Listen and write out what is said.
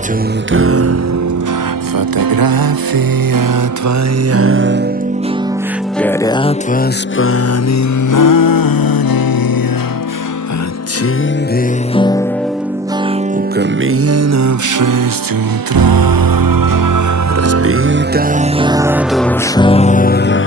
утра. Фотография твоя, горят воспоминания о тебе. У камина в 6 утра, разбитая душа.